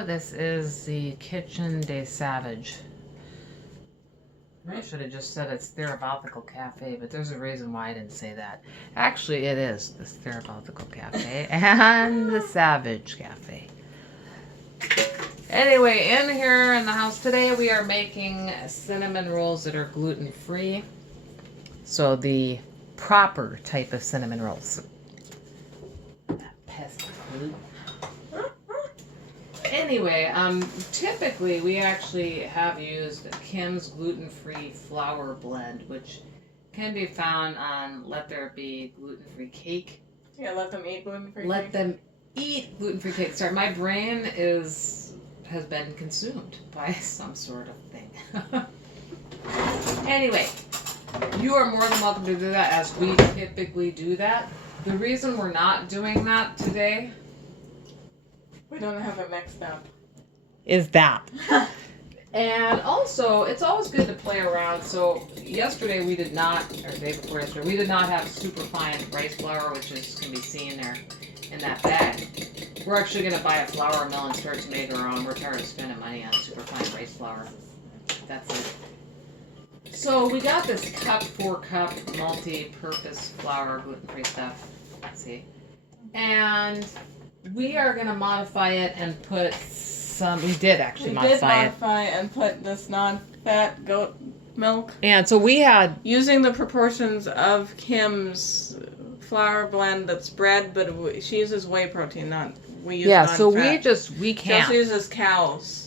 Oh, this is the Kitchen de Savage. I should have just said it's Therapeutical Cafe, but there's a reason why I didn't say that. Actually, it is the Therapeutical Cafe and the Savage Cafe. Anyway, in here in the house today, we are making cinnamon rolls that are gluten-free. So the proper type of cinnamon rolls. That pesky gluten. Anyway, typically we actually have used Kim's gluten-free flour blend, which can be found on Let There Be Gluten-Free Cake. Yeah, let them eat gluten-free Let cake. them eat gluten-free cake. Sorry, my brain has been consumed by some sort of thing. Anyway, you are more than welcome to do that as we typically do that. The reason we're not doing that today, We don't have it mixed up. is that. And also, it's always good to play around. So yesterday we did not, or the day before yesterday, we did not have super fine rice flour, which can be seen there in that bag. We're actually going to buy a flour mill and start to make our own. We're tired of spending money on super fine rice flour. That's it. So we got this 4-cup multi-purpose flour, gluten-free stuff. Let's see. And we are going to modify it and put some, we did actually modify it. And put this non-fat goat milk. And so we had, Using the proportions of Kim's flour blend that's bread, but she uses whey protein, not, we use yeah, non-fat. so we She can't. also uses cows.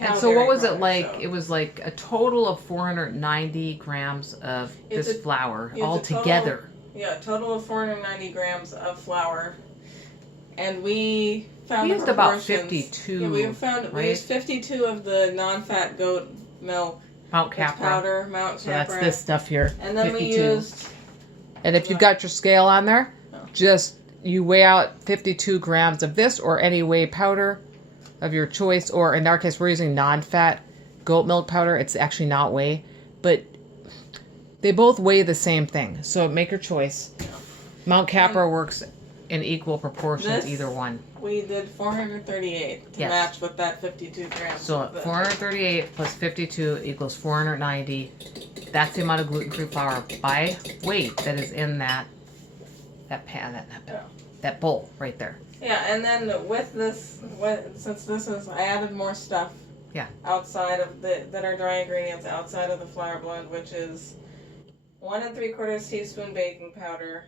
And so what was it Cow like? dairy It was like a total of 490 grams of It's this a- flour it's a all total- together. Yeah, a total of 490 grams of flour. And we found We the used about proportions. 52, Yeah, we right? used 52 of the non-fat goat milk. Mount It's Capra. powder, Mount So that's Capra. this stuff here. And then 52. we used And if you've got your scale on there, No. just you weigh out 52 grams of this or any whey powder of your choice. Or in our case, we're using non-fat goat milk powder. It's actually not whey, but they both weigh the same thing. So make your choice. Mount Capra works in equal proportions, This- either one. we did 438 to Yes. match with that 52 grams. So of the- 438 plus 52 equals 490. That's the amount of gluten-free flour by weight that is in that pan, that bowl right there. Yeah, and then with this, since this is, I added more stuff. Yeah. Outside of that are dry ingredients outside of the flour blend, which is 1 3/4 teaspoon baking powder,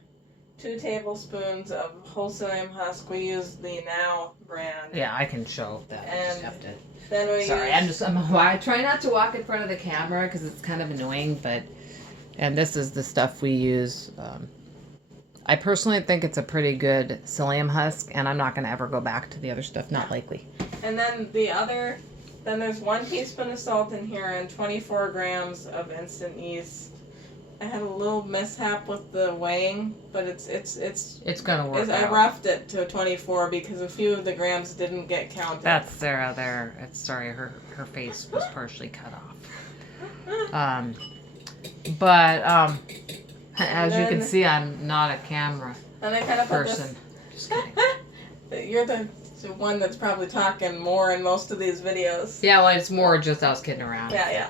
2 tablespoons of whole psyllium husk. We use the Now brand. Yeah, I can show that. I just And have to. Then we Sorry, use, I try not to walk in front of the camera because it's kind of annoying, and this is the stuff we use. I personally think it's a pretty good psyllium husk, and I'm not going to ever go back to the other stuff, not likely. and then then there's 1 teaspoon of salt in here and 24 grams of instant yeast. I had a little mishap with the weighing, but it's going to work I out. roughed it to 24 because a few of the grams didn't get counted. That's Sarah there. Sorry, her face was partially cut off. As you can see, I'm not a camera And I kind of put person. Just kidding. this. You're the one that's probably talking more in most of these videos. Yeah, well, it's more just I was kidding around. Yeah.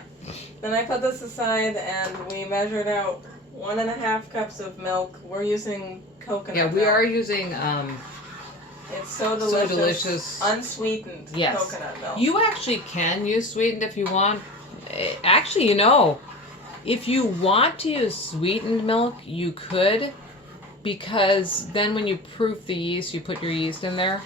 Then I put this aside and we measured out 1.5 cups of milk. We're using coconut Yeah, we milk. are using It's so so delicious. delicious. Unsweetened Yes. coconut milk. You actually can use sweetened if you want. Actually, if you want to use sweetened milk, you could, because then when you proof the yeast, you put your yeast in there,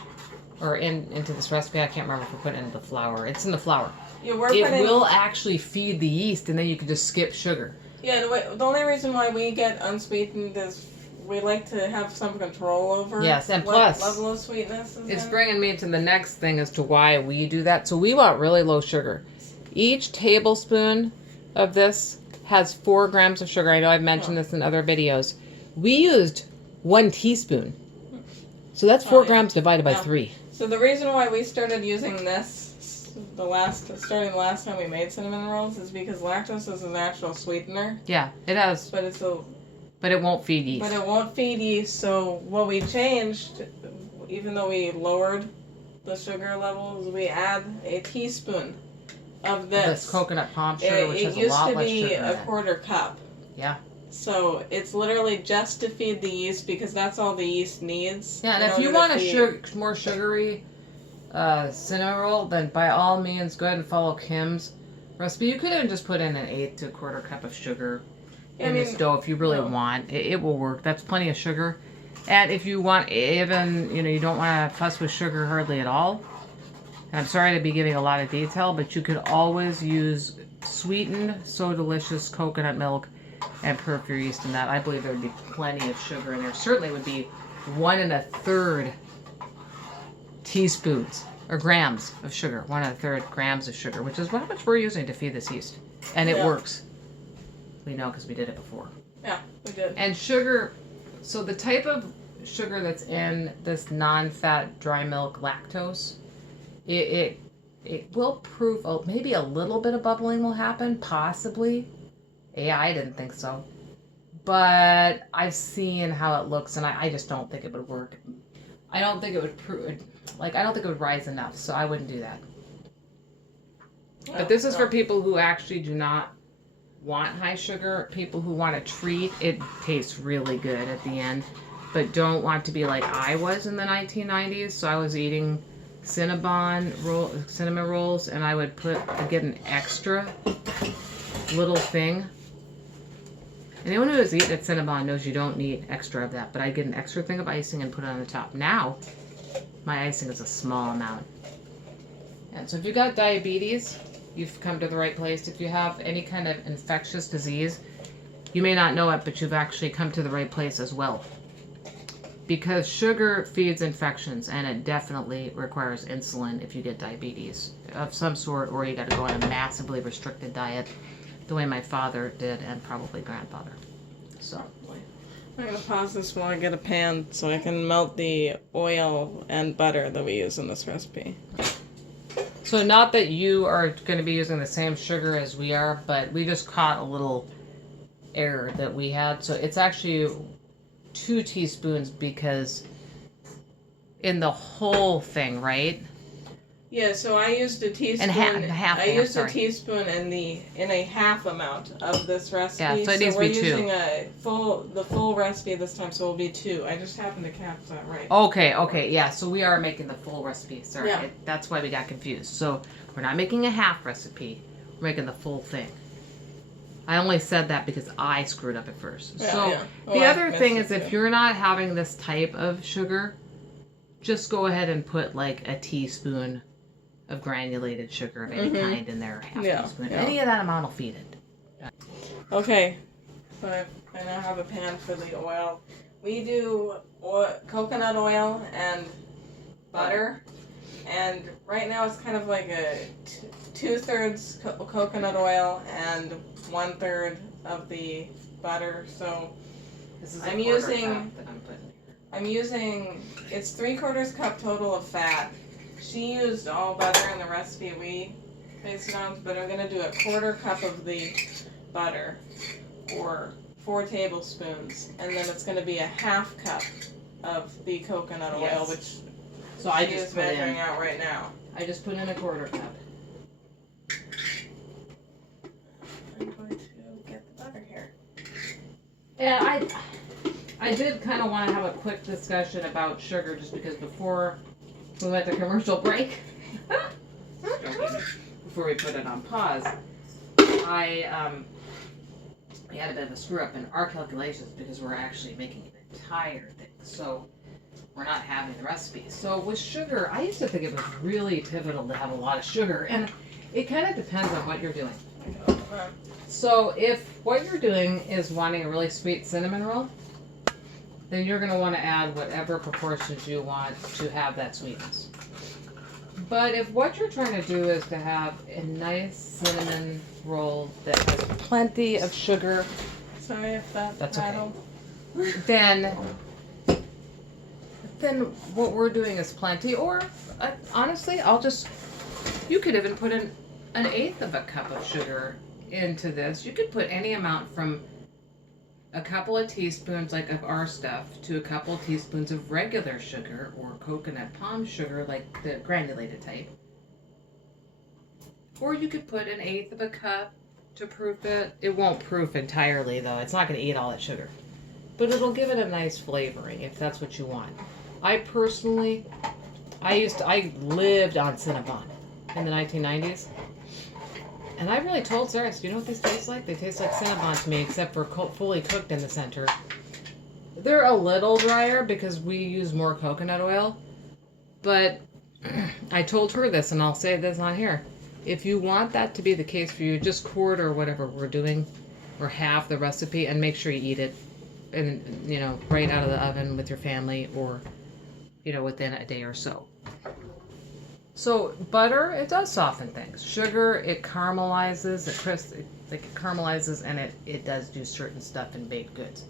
or into this recipe. I can't remember if we put it in the flour. It's in the flour. Yeah, It will actually feed the yeast, and then you can just skip sugar. Yeah, the only reason why we get unsweetened is we like to have some control over Yes, and what plus, level of sweetness is It's in. bringing me to the next thing as to why we do that. So we want really low sugar. Each tablespoon of this has 4 grams of sugar. I know I've mentioned this in other videos. We used 1 teaspoon. So that's 4 grams divided by 3. So the reason why we started using this starting the last time we made cinnamon rolls is because lactose is a natural sweetener, Yeah, it has, but but it won't feed yeast. it won't feed yeast. So what we changed, even though we lowered the sugar levels, we add a teaspoon of this. This coconut palm sugar, which has a lot less sugar in it. It used to be a quarter cup. Yeah. So it's literally just to feed the yeast because that's all the yeast needs. Yeah, and if you want a more sugary cinnamon roll, then by all means go ahead and follow Kim's recipe. You could even just put in 1/8 to 1/4 cup of sugar in this dough if you really want. It will work. That's plenty of sugar. And if you want, even, you don't want to fuss with sugar hardly at all. And I'm sorry to be giving a lot of detail, but you could always use sweetened, so delicious coconut milk and perf your yeast in that. I believe there would be plenty of sugar in there. Certainly would be 1 1/3 teaspoons or grams of sugar. 1 1/3 grams of sugar, which is how much we're using to feed this yeast. And it works. We know because we did it before. Yeah, we did. And sugar, so the type of sugar that's in this non-fat dry milk lactose, it will prove, maybe a little bit of bubbling will happen, possibly. Yeah, I didn't think so. But I've seen how it looks, and I just don't think it would work. I don't think it would I don't think it would rise enough, so I wouldn't do that. But this is for people who actually do not want high sugar, people who want a treat. It tastes really good at the end, but don't want to be like I was in the 1990s. So I was eating cinnamon rolls, and I would get an extra little thing. Anyone who has eaten at Cinnabon knows you don't need extra of that, but I get an extra thing of icing and put it on the top. Now, my icing is a small amount. And so if you've got diabetes, you've come to the right place. If you have any kind of infectious disease, you may not know it, but you've actually come to the right place as well. Because sugar feeds infections, and it definitely requires insulin if you get diabetes of some sort, or you got to go on a massively restricted diet, the way my father did, and probably grandfather. So I'm going to pause this while I get a pan so I can melt the oil and butter that we use in this recipe. So not that you are going to be using the same sugar as we are, but we just caught a little error that we had. So it's actually 2 teaspoons because in the whole thing, right? Yeah, so I used a teaspoon. I used a teaspoon in a half amount of this recipe. Yeah, so it needs to be 2. We're using the full recipe this time, so it'll be 2. I just happened to catch that right. Okay, yeah. So we are making the full recipe. Sorry, yeah. That's why we got confused. So we're not making a half recipe. We're making the full thing. I only said that because I screwed up at first. Yeah, so yeah. The other thing is, if you're not having this type of sugar, just go ahead and put like a teaspoon of granulated sugar of any kind in there, half teaspoon. Yeah. Any of that amount will feed it. Okay, so I now have a pan for the oil. We do coconut oil and butter, and right now it's kind of like a 2/3 coconut oil and 1/3 of the butter. So this is I'm using it's 3/4 cup total of fat. She used all butter in the recipe we based it on, but I'm going to do a 1/4 cup of the butter, or 4 tablespoons, and then it's going to be a 1/2 cup of the coconut oil, which so I she is measuring out right now. I just put in a 1/4 cup. I'm going to get the butter here. Yeah, I did kind of want to have a quick discussion about sugar, just because before we went to commercial break, before we put it on pause, we had a bit of a screw up in our calculations because we're actually making an entire thing. So we're not having the recipe. So with sugar, I used to think it was really pivotal to have a lot of sugar, and it kind of depends on what you're doing. So if what you're doing is wanting a really sweet cinnamon roll, then you're going to want to add whatever proportions you want to have that sweetness. But if what you're trying to do is to have a nice cinnamon roll that has plenty of sugar, sorry if that's okay. Then what we're doing is plenty. Or honestly, you could even put an 1/8 of a cup of sugar into this. You could put any amount from a couple of teaspoons like of our stuff to a couple of teaspoons of regular sugar or coconut palm sugar, like the granulated type. Or you could put an eighth of a cup to proof it. It won't proof entirely though. It's not going to eat all that sugar. But it'll give it a nice flavoring if that's what you want. I personally, I lived on Cinnabon in the 1990s. And I really told Sarah, do you know what these taste like? They taste like Cinnabon to me, except for fully cooked in the center. They're a little drier because we use more coconut oil. But I told her this, and I'll say this on here. If you want that to be the case for you, just quarter whatever we're doing, or half the recipe, and make sure you eat it, and right out of the oven with your family, or within a day or so. So butter, it does soften things. Sugar, it caramelizes, it caramelizes, and it does do certain stuff in baked goods.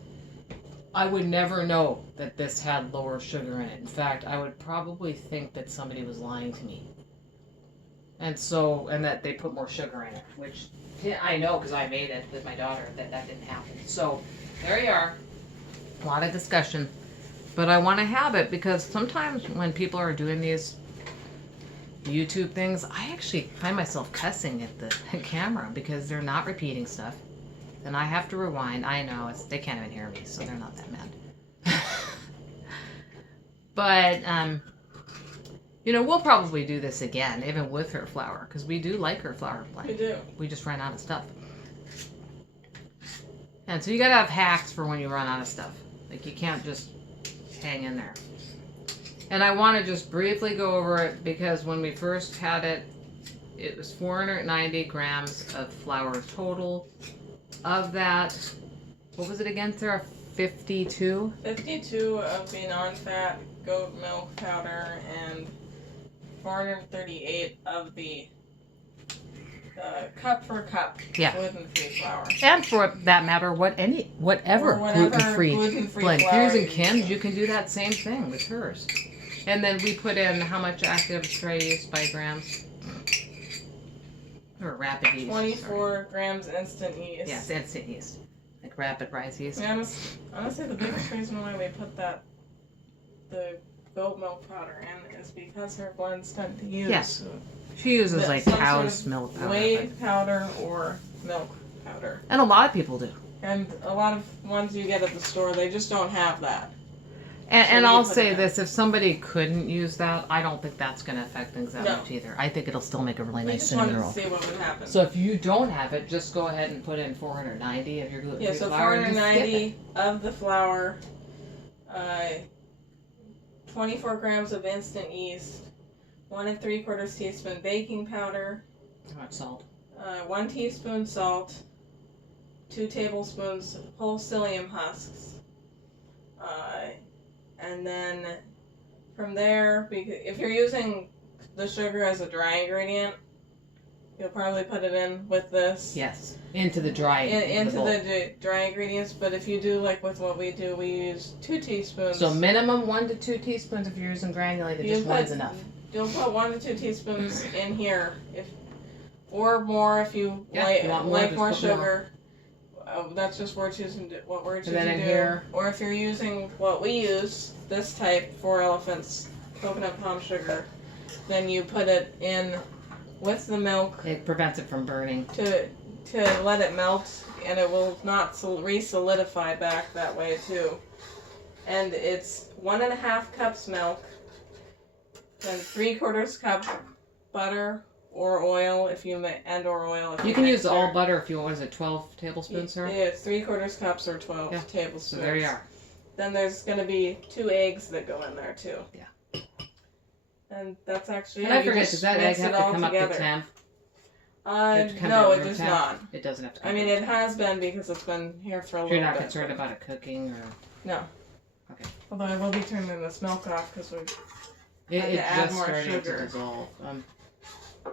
I would never know that this had lower sugar in it. In fact, I would probably think that somebody was lying to me. And that they put more sugar in it, which I know because I made it with my daughter that didn't happen. So there you are. A lot of discussion. But I want to have it because sometimes when people are doing these YouTube things, I actually find myself cussing at the camera because they're not repeating stuff. And I have to rewind. I know, they can't even hear me, so they're not that mad. But, we'll probably do this again, even with her flour, because we do like her flour blend. We do. We just ran out of stuff. And so you gotta have hacks for when you run out of stuff. Like, you can't just hang in there. And I want to just briefly go over it because when we first had it, it was 490 grams of flour total. Of that, what was it again, Sarah? 52? 52 of the non-fat goat milk powder and 438 of the cup for cup gluten-free flour. And for that matter, whatever gluten-free blend. If you're using Kim's, you can do that same thing with hers. And then we put in how much active dry yeast by grams? Or rapid yeast. 24 grams instant yeast. Yes, instant yeast. Like rapid rise yeast. Yeah, honestly, the biggest reason why we put the goat milk powder in is because her blends tend to use. Yes. She uses like cow's milk powder. Whey powder or milk powder. And a lot of people do. And a lot of ones you get at the store, they just don't have that. And I'll say this, if somebody couldn't use that, I don't think that's going to affect things that much either. I think it'll still make a really nice cinnamon roll. We just wanted to see what would happen. So if you don't have it, just go ahead and put in 490 of your gluten-free flour. Yeah, so 490 of the flour, 24 grams of instant yeast, 1 3/4 teaspoon baking powder. How much salt? 1 teaspoon salt, 2 tablespoons whole psyllium husks. And then from there, if you're using the sugar as a dry ingredient, you'll probably put it in with this. Yes, into the dry into the dry ingredients. But if you do like with what we do, we use 2 teaspoons. So minimum 1 to 2 teaspoons if you're using granulated. Just one's enough. You'll put 1 to 2 teaspoons in here, or more if you like more sugar. That's just what we're choosing to do. Here. Or if you're using what we use, this type, 4 elephants coconut palm sugar, then you put it in with the milk. It prevents it from burning. To let it melt, and it will not re-solidify back that way too. And it's 1.5 cups milk, then 3/4 cup butter. Or oil if you You can use all butter if you want. What is it, 12 tablespoons, sir? Yeah, 3/4 cups or 12 tablespoons. So there you are. Then there's going to be 2 eggs that go in there too. Yeah. And that's actually I forget, does that egg have to come together. Up to 10? No, it does not. It doesn't have to come I mean, it has been because it's been here for a little bit. You're not concerned about it cooking or? No. Okay. Although I will be turning this milk off because we had It's to add just more starting sugar. to dissolve.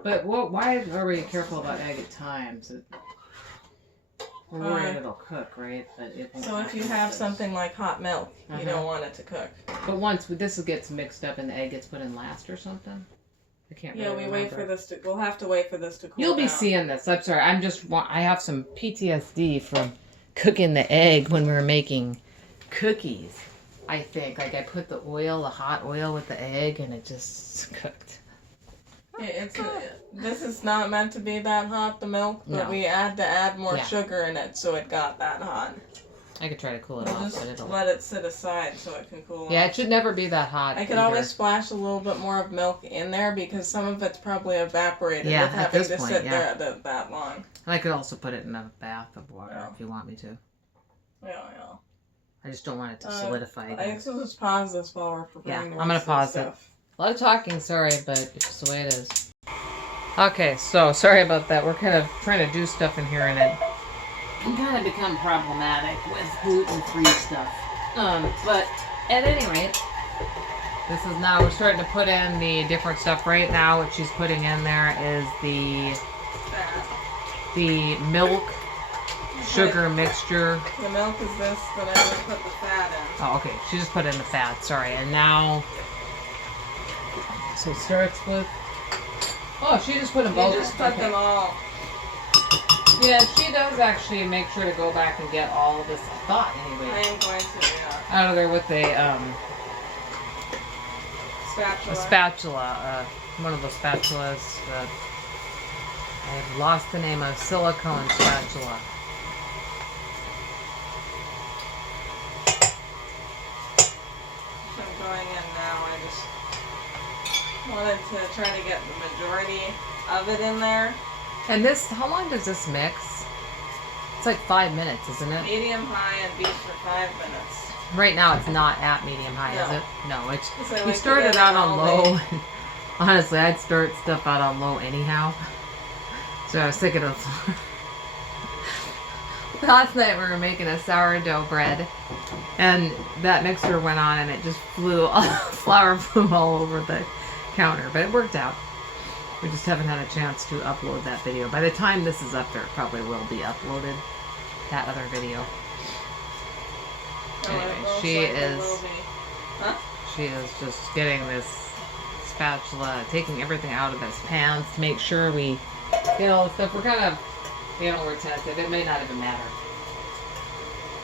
But why are we careful about egg at times? We're worried it'll cook, right? But it won't. So if you have something like hot milk, you don't want it to cook. But once this gets mixed up and the egg gets put in last or something? I can't really remember. wait for this to. We'll have to wait for this to cool You'll be down. seeing this. I'm sorry. I have some PTSD from cooking the egg when we were making cookies. I think like I put the hot oil with the egg, and it just cooked. This is not meant to be that hot, the milk, but we had to add more sugar in it, so it got that hot. I could try to cool it off, just but it'll let it sit aside so it can cool off. Yeah, it should never be that hot. I could always splash a little bit more of milk in there because some of it's probably evaporated with having to sit there that long. And I could also put it in a bath of water if you want me to. Yeah. I just don't want it to solidify again. I guess we'll just pause this while we're preparing the I'm going to pause it. A lot of talking, sorry, but it's just the way it is. Okay, so sorry about that. We're kind of trying to do stuff in here, and it can kind of become problematic with gluten-free stuff. But at any rate, this is now, we're starting to put in the different stuff right now. What she's putting in there is the milk sugar mixture. The milk is this, but I will put the fat in. Oh, okay. She just put in the fat, sorry. And now, so it starts with, oh, she just put them both. You just put them all. Yeah, she does actually make sure to go back and get all of this, I thought, anyway. I am going to, out of there with a, spatula. A spatula. One of those spatulas. I've lost the name of silicone spatula. I'm going in now. I just wanted to try to get the majority of it in there. And this, how long does this mix? It's like 5 minutes, isn't it? Medium high and beat for 5 minutes. Right now it's not at medium high, is it? No, it's, we like started out on low. Honestly, I'd start stuff out on low anyhow. So I was thinking of last night we were making a sourdough bread, and that mixer went on and it just flew, flour flew all over the counter, but it worked out. We just haven't had a chance to upload that video. By the time this is up there, it probably will be uploaded, that other video. Anyway, she is just getting this spatula, taking everything out of this pan to make sure we get all the stuff. We're kind of, we're tentative. It may not even matter.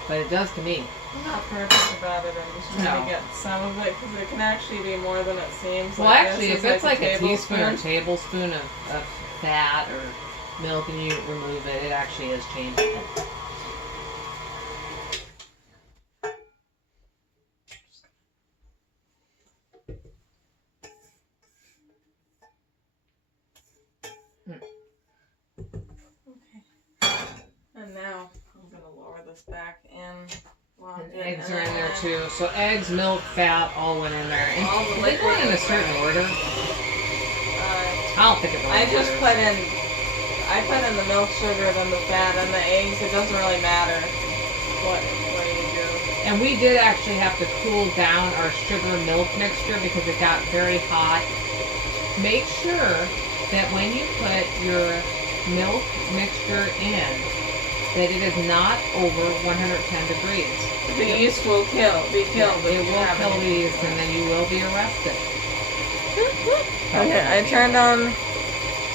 But it does to me. I'm not perfect about it. I'm just trying to get some of it because it can actually be more than it seems. Well, actually, if it's like a teaspoon or tablespoon of fat or milk and you remove it, it actually is changing it. And now I'm going to lower this back in. And eggs are in there too. So eggs, milk, fat, all went in there. And all the they go in a certain order. I don't think it really I put in the milk, sugar, then the fat, and the eggs. It doesn't really matter what you do. And we did actually have to cool down our sugar milk mixture because it got very hot. Make sure that when you put your milk mixture in, that it is not over 110 degrees. The yeast will be killed. It will kill the yeast, and then you will be arrested. Okay, I turned on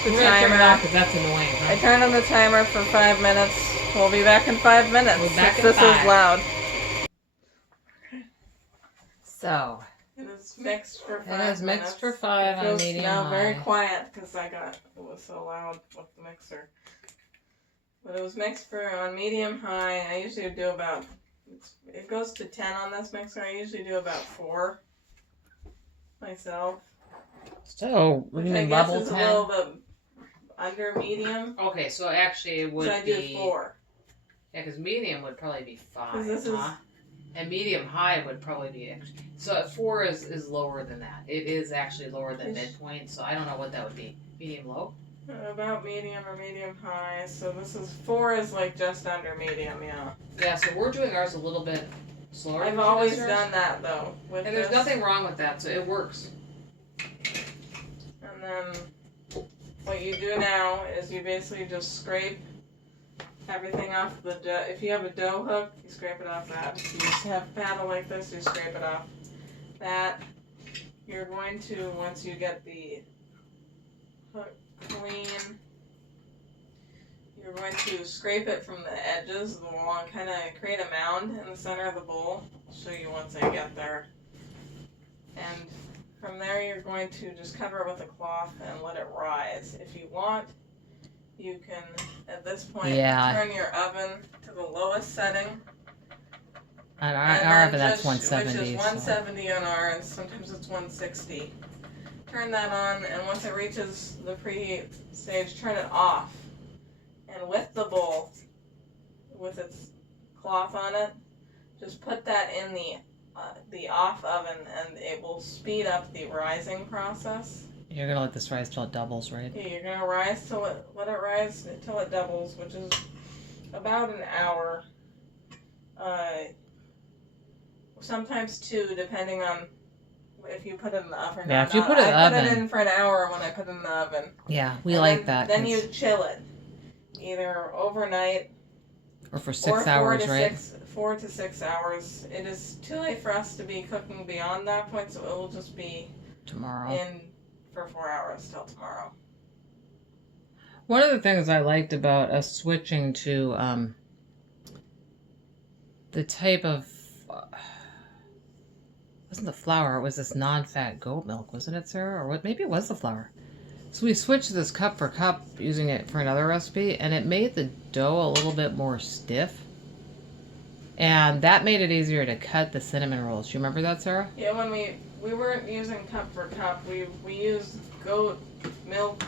the timer. Because that's annoying. Huh? I turned on the timer for 5 minutes. We'll be back in 5 minutes. This is loud. So. It is mixed for 5 minutes. It is mixed for 5 on medium high. It feels now very quiet because it was so loud with the mixer. But it was mixed on medium high. I usually do about, it goes to 10 on this mixer. I usually do about 4 myself. So, which I guess is 10? A little bit under medium. Okay, so actually it would I do 4. Yeah, because medium would probably be 5, and medium high would probably be extra. So 4 is lower than that. It is actually lower than midpoint, so I don't know what that would be. Medium low? About medium or medium high. So this is 4 is like just under medium, yeah. Yeah, so we're doing ours a little bit slower. I've always done that though. And there's nothing wrong with that, so it works. And then what you do now is you basically just scrape everything off the dough. If you have a dough hook, you scrape it off that. If you just have paddle like this, you scrape it off that. You're going to, once you get the hook clean, you're going to scrape it from the edges of the wall and kind of create a mound in the center of the bowl. I'll show you once I get there. And from there, you're going to just cover it with a cloth and let it rise. If you want, you can, at this point, turn your oven to the lowest setting. On our oven, that's just, 170. Which is 170 on ours. Sometimes it's 160. Turn that on, and once it reaches the preheat stage, turn it off. And with the bowl, with its cloth on it, just put that in the off oven, and it will speed up the rising process. You're gonna let this rise till it doubles, right? Yeah, you're gonna let it rise until it doubles, which is about an hour. Sometimes 2, depending on if you put it in the oven or not. Yeah, if you put it in the oven. I put it in for an hour when I put it in the oven. Yeah, we like that. Then you chill it, either overnight or for 6 hours, right? 4 to 6 hours. It is too late for us to be cooking beyond that point, so it will just be tomorrow in for 4 hours till tomorrow. One of the things I liked about us switching to the type of wasn't the flour, it was this non-fat goat milk, wasn't it, Sarah? Or what? Maybe it was the flour. So we switched this cup for cup using it for another recipe, and it made the dough a little bit more stiff. And that made it easier to cut the cinnamon rolls. You remember that, Sarah? Yeah, when we weren't using cup for cup, we used goat milk,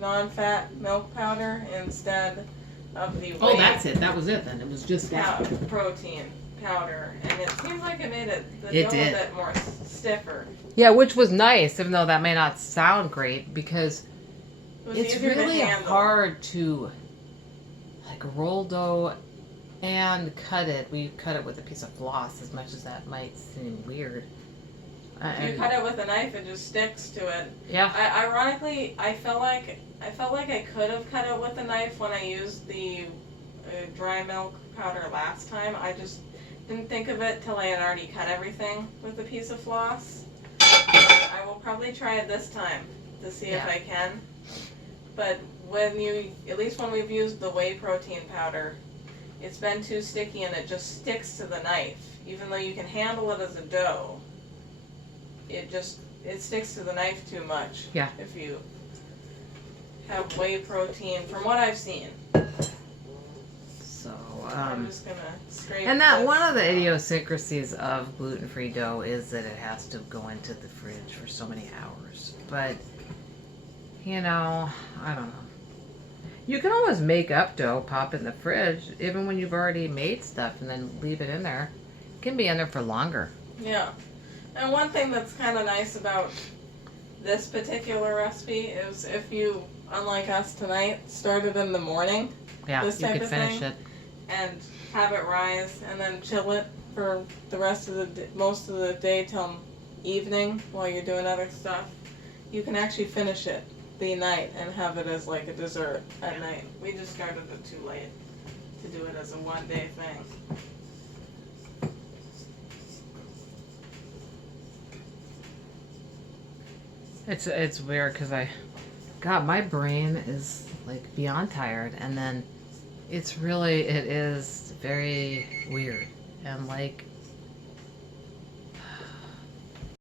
non-fat milk powder instead of the Oh, that's it. That was it then. It was just that. Protein powder, and it seems like it made the dough a bit more stiffer. Yeah, which was nice, even though that may not sound great, because it's really hard to like roll dough and cut it. We cut it with a piece of floss, as much as that might seem weird. If you cut it with a knife, it just sticks to it. Yeah. Ironically, I felt like I could have cut it with a knife when I used the dry milk powder last time. I just didn't think of it till I had already cut everything with a piece of floss. I will probably try it this time to see if I can. But at least when we've used the whey protein powder, it's been too sticky and it just sticks to the knife. Even though you can handle it as a dough, it sticks to the knife too much. Yeah. If you have whey protein, from what I've seen. So, I'm just gonna scrape. And that this. one of the idiosyncrasies of gluten-free dough is that it has to go into the fridge for so many hours. But, I don't know. You can always make up dough, pop it in the fridge, even when you've already made stuff, and then leave it in there. It can be in there for longer. Yeah. And one thing that's kind of nice about this particular recipe is if you, unlike us tonight, started in the morning. Yeah, this you type could of finish thing, it. and have it rise, and then chill it for the rest of most of the day till evening while you're doing other stuff. You can actually finish it the night and have it as like a dessert at night. We just started it too late to do it as a one-day thing. It's weird because my brain is like beyond tired, and then it is very weird, and like